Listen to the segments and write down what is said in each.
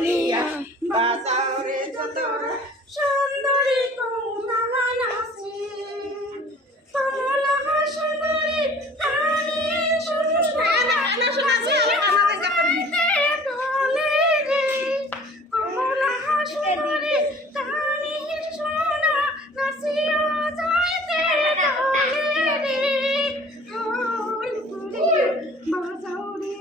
বলিয়া বাঁচাও রে যতরা সুন্দরী কমলা নাচে কমলা সুন্দরী রানী কমলা সুন্দরী রানী সোনা নাচিয়া যাইতে বাঁচাও রে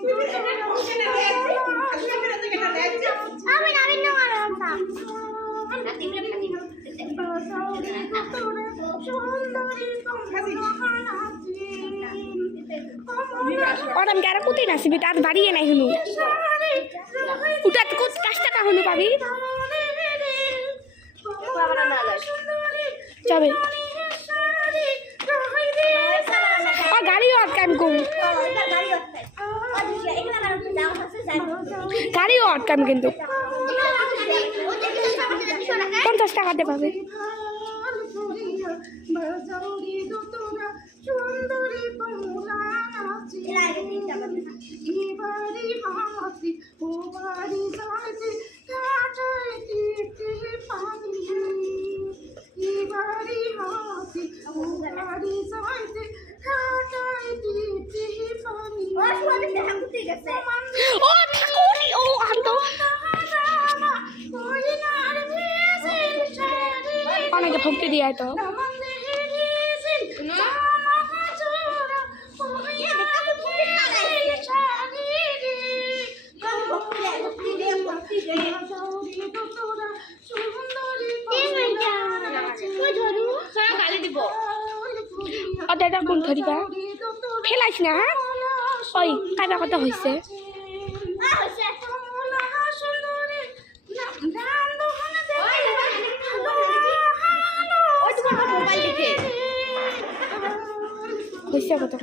और हम ग्यारह कुत्ते नाचबी तार बाड़ी है नहीं हनु उठा तो कुछ काष्टा का हनु पाबी चले और गाड़ी और काम को गाड़ी और काम किंतु 50 টাকা দে পাবে ও ঠাকুরি ও আনতো অনেকে ভক্তি দিয়ে তো অদাটা কোন ধরিবা ফেলাইছ না হ্যাঁ ওই কাইবা কথা হয়েছে হয়েছে কথা